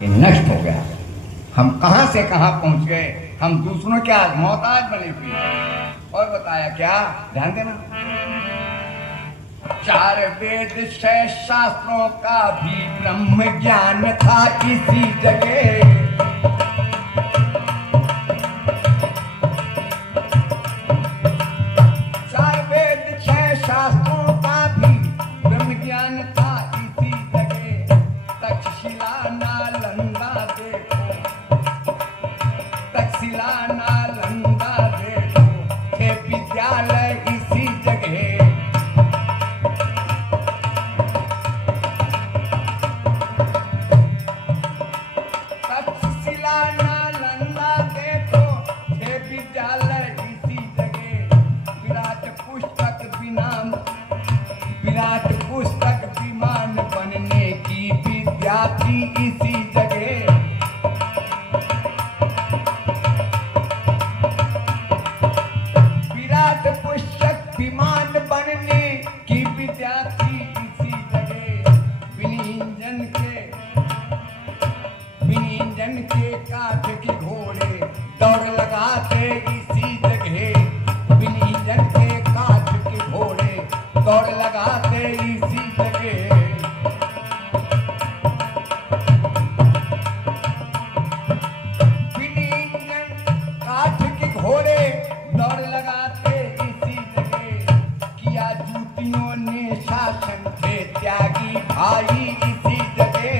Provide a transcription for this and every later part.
नष्ट हो गया। हम कहां से कहां पहुंच गए, हम दूसरों के आज मोहताज बने हुए। और बताया क्या, ध्यान देना, 4 वेद 6 शास्त्रों का भी ब्रह्म ज्ञान था इसी जगह। 4 वेद 6 शास्त्रों का भी ब्रह्म ज्ञान था इसी जगह। तक्षशिला नालंदा देखो, तक्षशिला नालंदा देखो, 6 विद्यालय इसी जगह। तक्षशिला नालंदा देखो, 6 विद्यालय इसी जगह। विराट पुस्तक विमान बनने की विद्या थी इसी जगह। विराट पुस्तक विमान बनने की विद्या थी इसी जगह। विनिंजन के काठ के घोड़े दौड़ लगाते इसी जगह। विनिंजन के काठ के घोड़े दौड़ लगाते इसी जगह। विनिंजन काठ के घोड़े दौड़ लगाते इसी जगह। किया जूतियों ने शासन थे त्यागी भाई इसी जगह।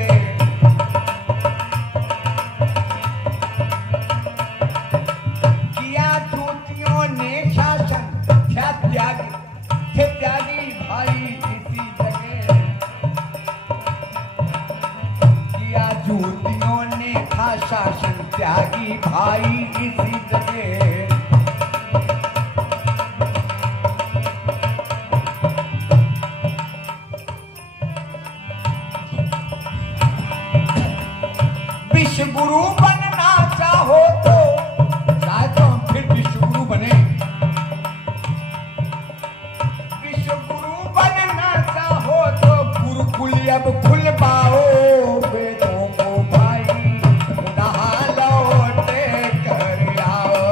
किया जूतियों ने शासन थे त्यागी भाई इसी जगह। किया जूतियों ने था शासन त्यागी भाई इसी जगह। विश्व गुरु बनना चाहो तो शायद तो हम फिर विश्व गुरु बने। विश्व गुरु बनना चाहो तो गुरुकुल अब खुलवाओ। वेदों को भाई नहा लौटे कर आओ।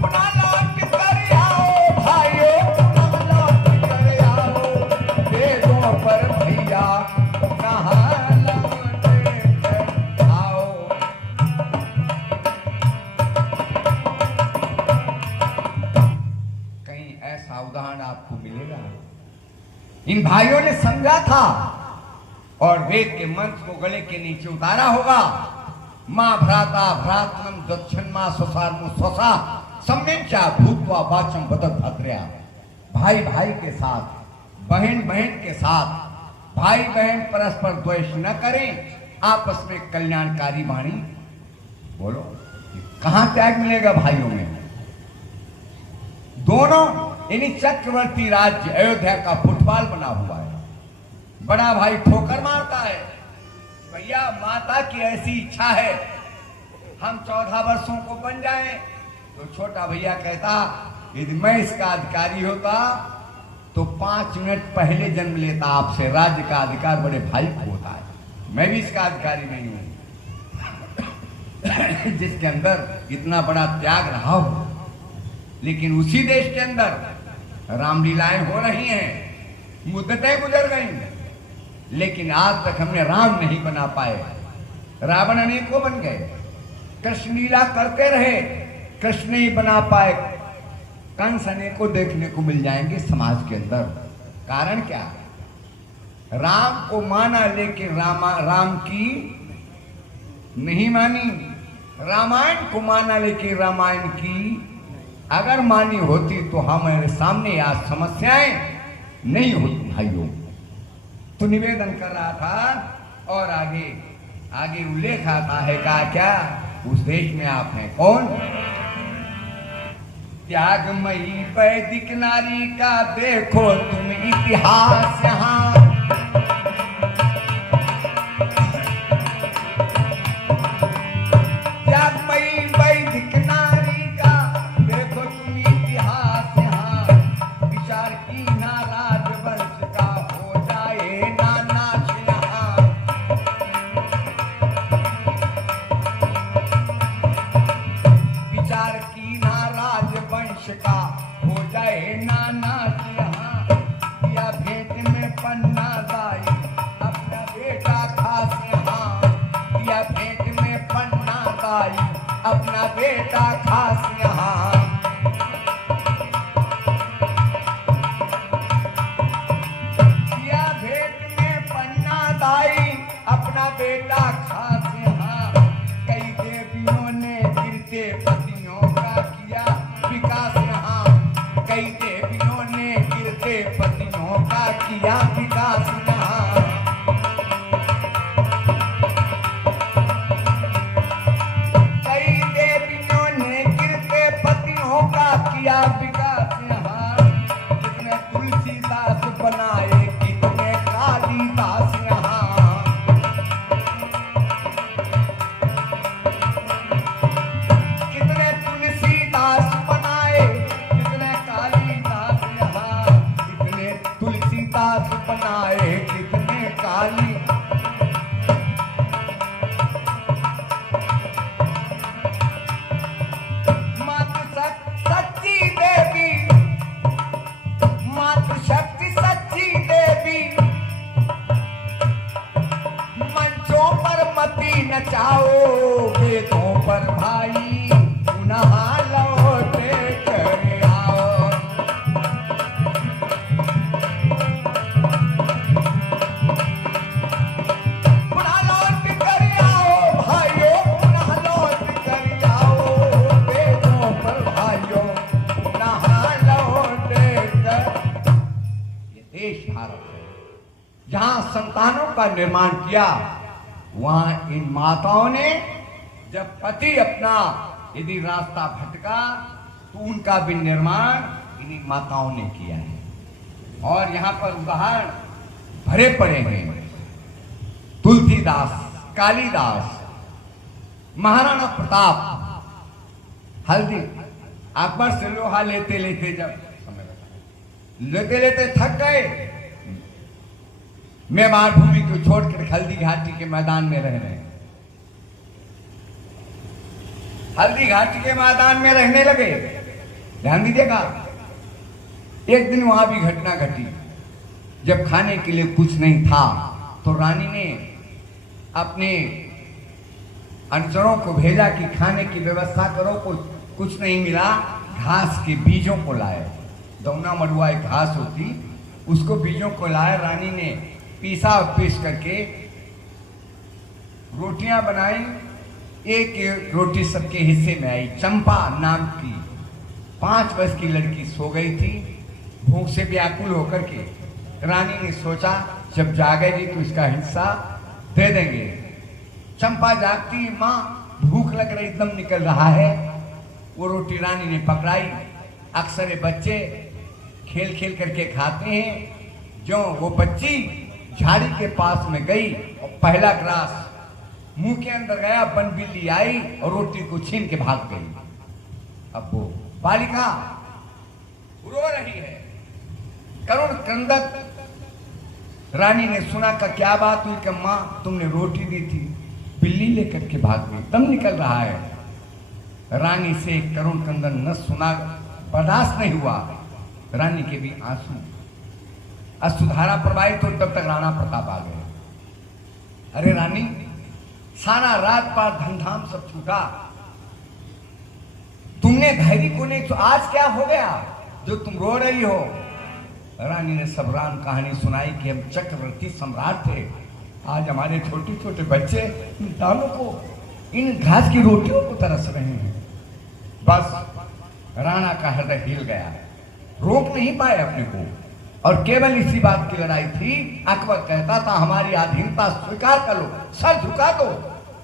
पुनः लौट कर आओ भाइयों, पुनः लौट कर आओ। वेदों पर भैया नहा लौटे कर आओ। कहीं ऐसा उदाहरण आपको मिलेगा? इन भाइयों ने समझा था और वेद के मंत्र को गले के नीचे उतारा होगा। मां भ्राता भ्रातरम दक्षिणमा स्वसार्मो स्वसा सम्यंचा भूत्वा वाचम वदत भद्रया। भाई भाई के साथ, बहन बहन के साथ, भाई बहन परस्पर द्वेष न करें, आपस में कल्याणकारी वाणी बोलो। कहां त्याग मिलेगा भाइयों में? दोनों इन्हीं चक्रवर्ती राज्य अयोध्या का फुटबॉल बना हुआ है। बड़ा भाई ठोकर मारता है, भैया माता की ऐसी इच्छा है हम 14 वर्षों को बन जाएं। तो छोटा भैया कहता, यदि मैं इसका अधिकारी होता तो 5 मिनट पहले जन्म लेता आपसे। राज्य का अधिकार बड़े भाई को होता है, मैं भी इसका अधिकारी नहीं हूं। जिसके अंदर इतना बड़ा त्याग रहा हो। लेकिन उसी देश के अंदर रामलीलाएं हो रही हैं, मुद्दतें गुजर गई, लेकिन आज तक हमने राम नहीं बना पाए। रावण अनेकों बन गए, कृष्ण लीला करते रहे, कृष्ण नहीं बना पाए। कंस अनेकों देखने को मिल जाएंगे समाज के अंदर। कारण क्या? राम को माना लेकिन राम की नहीं मानी। रामायण को माना लेकिन रामायण की अगर मानी होती तो हमारे सामने आज समस्याएं नहीं होती भाइयों। तो निवेदन कर रहा था और आगे उल्लेख आता है का क्या, उस देश में आप हैं कौन? त्यागमयी वैदिक नारी का देखो तुम इतिहास यहाँ। त्यागमयी वैदिक नारी का देखो तुम इतिहास यहाँ। विचार की नारा खास यहाँ। किया भेंट में पन्ना दाई अपना बेटा खास यहाँ। कई देवियों ने गिरते पतियों का किया विकास यहाँ। कई देवियों ने गिरते पतियों का किया विकास यहाँ। कई देवियों ने गिरते पतियों का किया विकास यहाँ। कितने तुलसीदास बनाए कितने कालिदास यहाँ। कितने तुलसीदास बनाए कितने कालिदास यहाँ। कितने तुलसीदास बनाए कितने काली। सच्ची देवी मातृशक्ति सच्ची देवी। मंचों पर मती नचाओ वेदों पर भाई पुनः लौटे कर आओ। पुनः लौट कर आओ भाइयों पुनः लौट कर आओ वेदों पर भाइयों पुनः लौटे कर। ये देश भारत है जहां संतानों का निर्माण किया। वहां इन माताओं ने जब पति अपना यदि रास्ता भटका तो उनका भी निर्माण इन्हीं माताओं ने किया है। और यहाँ पर उदाहरण भरे पड़े हैं। तुलसीदास, कालिदास, महाराणा प्रताप, हल्दी अकबर से लोहा लेते लेते जब लेते लेते थक गए, मेवाड़ भूमि को छोड़कर हल्दी घाटी के मैदान में रह रहे। हल्दी घाटी के मैदान में रहने लगे। ध्यान दीजिएगा, एक दिन वहां भी घटना घटी। जब खाने के लिए कुछ नहीं था तो रानी ने अपने अनुचरों को भेजा कि खाने की व्यवस्था करो। कुछ नहीं मिला, घास के बीजों को लाए। दौना मड़ुआ एक घास होती, उसको बीजों को लाए। रानी ने पीसा और पीस करके रोटियां बनाई। एक रोटी सबके हिस्से में आई। चंपा नाम की 5 वर्ष की लड़की सो गई थी भूख से व्याकुल होकर के। रानी ने सोचा जब जागेगी तो इसका हिस्सा दे देंगे। चंपा जागती, माँ भूख लग रही, एकदम निकल रहा है। वो रोटी रानी ने पकड़ाई। अक्सर बच्चे खेल खेल करके खाते हैं। जो वो बच्ची झाड़ी के पास में गई और पहला ग्रास मुंह के अंदर गया, बनबिल्ली आई और रोटी को छीन के भाग गई। अब वो बालिका रो रही है, करुण क्रंदक। रानी ने सुना का क्या बात हुई कि माँ तुमने रोटी दी थी, बिल्ली लेकर के भाग गई, दम निकल रहा है। रानी से करुण क्रंदन न सुना, बर्दाश्त नहीं हुआ। रानी के भी आंसू अश्रुधारा प्रवाहित हो। तब तक राणा प्रताप आ गए। अरे रानी, सारा रात पार धमधाम सब छूटा, तुमने धैर्य को नहीं, तो आज क्या हो गया जो तुम रो रही हो? रानी ने सब राम कहानी सुनाई कि हम चक्रवर्ती सम्राट थे। आज हमारे छोटे छोटे बच्चे इन दानों को, इन घास की रोटियों को तरस रहे हैं। बस राणा का हृदय हिल गया, रोक नहीं पाए अपने को। और केवल इसी बात की लड़ाई थी। अकबर कहता था हमारी अधीनता स्वीकार कर लो, सर झुका दो,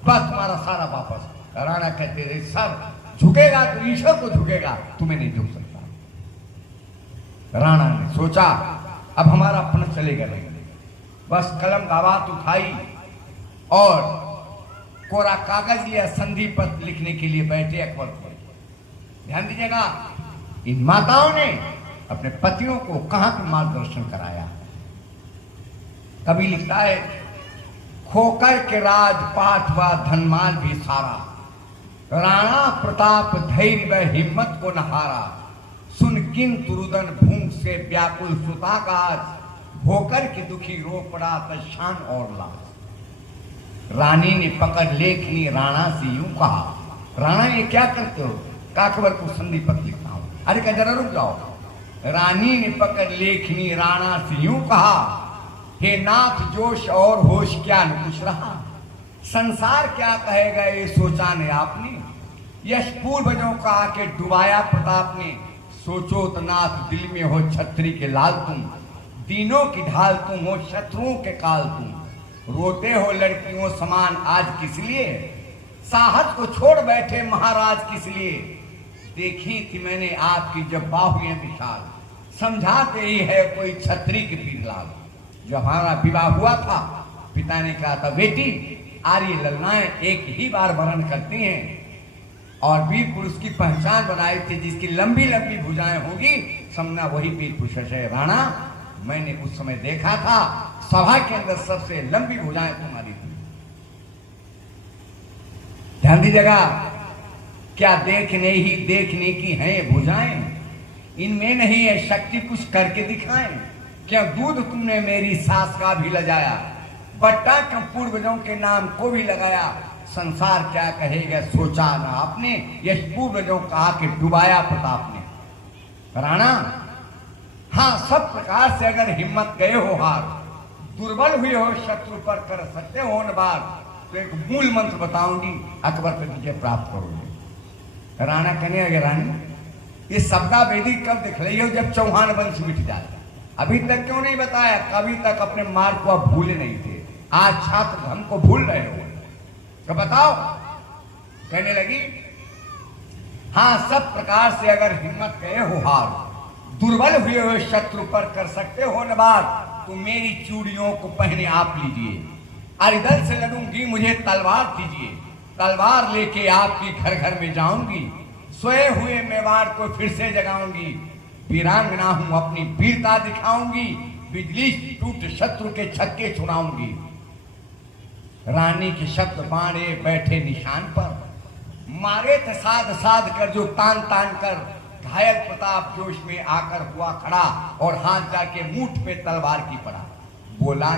बस तुम्हारा सारा वापस। राणा कहते थे सर झुकेगा तो ईश्वर को झुकेगा, तुम्हें नहीं झुक सकता। राणा ने सोचा अब हमारा अपना चलेगा नहीं। बस कलम दावात उठाई और कोरा कागज लिया, संधि पत्र लिखने के लिए बैठे अकबर को। ध्यान दीजिएगा, इन माताओं ने अपने पतियों को कहां पे मार्गदर्शन कराया। कभी लिखता है खोकर के राज पाठ व धनमाल भी सारा, राणा प्रताप धैर्य व हिम्मत को नहारा। सुन किंतु रुदन भूख से व्याकुल सुतागाज, होकर के दुखी रो पड़ा शान और लाज। रानी ने पकड़ लेखनी राणा से यूं कहा, राणा ये क्या करते हो? अकबर को संधिपत लिखता हूं। अरे क्या जरा रुक जाओ। रानी ने पकड़ लेखनी राणा से यूं कहा, हे नाथ जोश और होश क्या न कुछ रहा, संसार क्या कहेगा ये सोचा ने आपने, यश पूर्वजों का आके डुबाया प्रताप ने, सोचो तो नाथ दिल में हो छत्री के लाल तुम, दीनों की ढाल तुम हो शत्रुओं के काल तुम, रोते हो लड़कियों समान आज किस लिए, साहस को छोड़ बैठे महाराज किस लिए, देखी थी मैंने आपकी जब बाहुएं विशाल, समझाते ही है कोई छत्री के पीर लाल। जब हमारा विवाह हुआ था पिता ने कहा था, बेटी आर्य ललनाएं एक ही बार वरण करती हैं, और वीर पुरुष की पहचान बनाई थी जिसकी लंबी लंबी भुजाएं होगी, समझना वही वीर पुरुष है। राणा मैंने उस समय देखा था सभा के अंदर सबसे लंबी भुजाएं तुम्हारी थी। ध्यान दीजिएगा, क्या देखने की हैं ये भुजाएं, इनमें नहीं है शक्ति कुछ करके दिखाएं, क्या दूध तुमने मेरी सास का भी लजाया, बट्टा का पूर्वजों के नाम को भी लगाया, संसार क्या कहेगा सोचा ना आपने, यश पूर्वजों का आके डुबाया प्रताप ने। राणा हाँ सब प्रकार से अगर हिम्मत गए हो हार, दुर्बल हुए हो शत्रु पर कर सकते हो न बार, तो एक मूल मंत्र बताऊंगी अकबर पे विजय प्राप्त करोगे। राणा कहने लगे, रानी ये शब्दा वेदी कब दिख रही हो जब चौहान वंश मिट जाए, अभी तक क्यों नहीं बताया, कभी तक अपने मार्ग को आप भूले नहीं थे, आज छात्र हमको भूल रहे हो, तो बताओ। कहने लगी, हाँ सब प्रकार से अगर हिम्मत गए हो हार, दुर्बल हुए हुए शत्रु पर कर सकते हो न बार, तो मेरी चूड़ियों को पहने आप लीजिए, अरिदल से लड़ूंगी मुझे तलवार दीजिए, तलवार लेके आपकी घर घर में जाऊंगी, सोए हुए मेवाड़ को फिर से जगाऊंगी, वीरांगना हूं अपनी वीरता दिखाऊंगी, बिजली टूट शत्रु के छक्के छुड़ाऊंगी। रानी के शब्द बाणे बैठे निशान पर, मारे थे साध साध कर जो तान तान कर, घायल प्रताप जोश में आकर हुआ खड़ा और हाथ जाके मूठ पे तलवार की पड़ा। बोला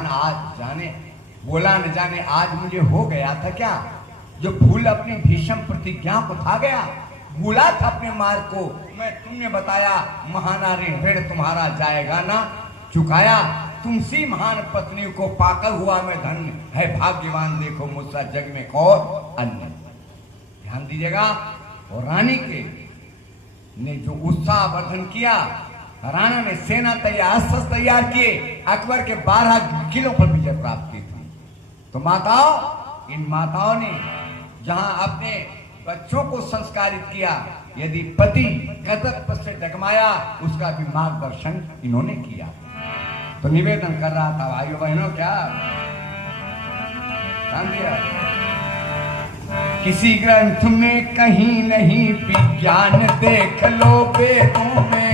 न जाने आज मुझे हो गया था क्या, जो भूल अपनी भीषम प्रतिज्ञा को था गया, भूला था अपने मार्ग को मैं, तुमने बताया महानारी ऋण तुम्हारा जाएगा ना चुकाया, तुमसी महान पत्नी को पाकर हुआ मैं धन्य, है भाग्यवान देखो मुझसा जग में कौन अन्य। ध्यान दीजिएगा, और रानी के ने जो उत्साह वर्धन किया, राणा ने सेना तैयार अस्त्र तैयार किए, अकबर के 12 किलों पर विजय प्राप्त की थी। तो माताओं, इन माताओं ने जहां अपने बच्चों को संस्कारित किया, यदि पति कदर पर से डगमाया उसका भी मार्गदर्शन इन्होंने किया। तो निवेदन कर रहा था भाइयों बहनों, क्या किसी ग्रंथ में कहीं नहीं विज्ञान देख लो वेदों में,